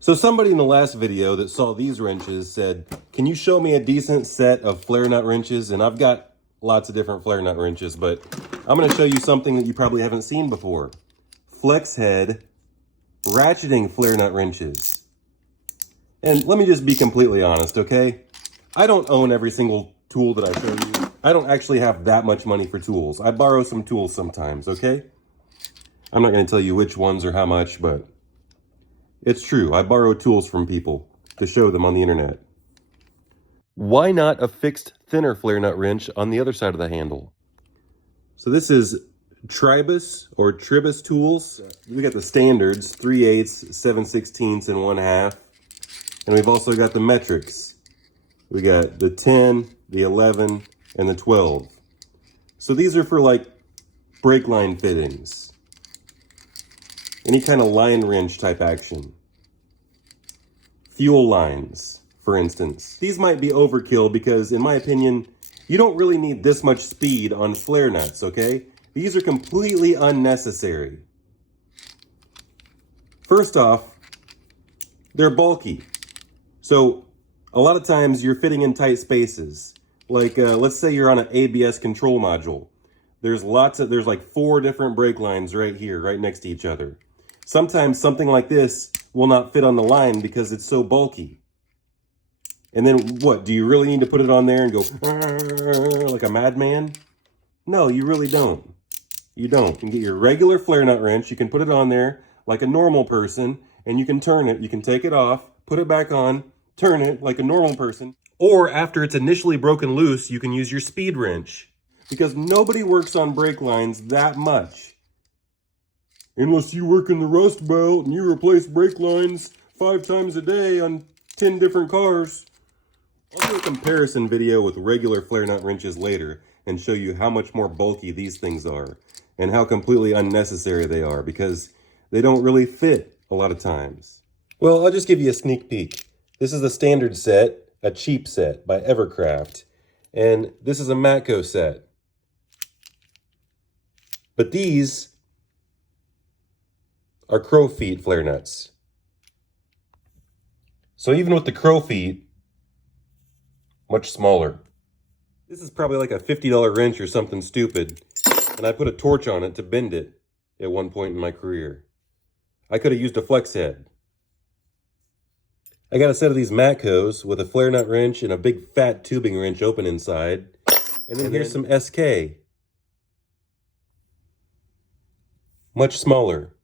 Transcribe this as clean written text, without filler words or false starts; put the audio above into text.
So somebody in the last video that saw these wrenches said, can you show me a decent set of flare nut wrenches? And I've got lots of different flare nut wrenches, but I'm going to show you something that you probably haven't seen before. Flex head ratcheting flare nut wrenches. And let me just be completely honest, okay? I don't own every single tool that I show you. I don't actually have that much money for tools. I borrow some tools sometimes, okay? I'm not going to tell you which ones or how much, but it's true. I borrow tools from people to show them on the internet. Why not a fixed thinner flare nut wrench on the other side of the handle? So this is Tribus or Tribus tools. We got the standards, 3/8, 7/16, and 1/2. And we've also got the metrics. We got the 10, the 11, and the 12. So these are for like brake line fittings. Any kind of line wrench type action. Fuel lines, for instance. These might be overkill because, in my opinion, you don't really need this much speed on flare nuts, okay? These are completely unnecessary. First off, they're bulky. So a lot of times you're fitting in tight spaces. Like, let's say you're on an ABS control module. There's like 4 different brake lines right here, right next to each other. Sometimes something like this will not fit on the line because it's so bulky. And then what? Do you really need to put it on there and go like a madman? No, you really don't. You don't. You can get your regular flare nut wrench. You can put it on there like a normal person and you can turn it. You can take it off, put it back on, turn it like a normal person. Or after it's initially broken loose, you can use your speed wrench. Because nobody works on brake lines that much. Unless you work in the Rust Belt and you replace brake lines 5 times a day on 10 different cars. I'll do a comparison video with regular flare nut wrenches later and show you how much more bulky these things are and how completely unnecessary they are because they don't really fit a lot of times. Well, I'll just give you a sneak peek. This is a standard set, a cheap set by Evercraft, and this is a Matco set. But these are crow feet flare nuts. So even with the crow feet, much smaller. This is probably like a $50 wrench or something stupid, and I put a torch on it to bend it at one point in my career. I could have used a flex head. I got a set of these Matcos with a flare nut wrench and a big fat tubing wrench open inside. And then here's some SK. Much smaller.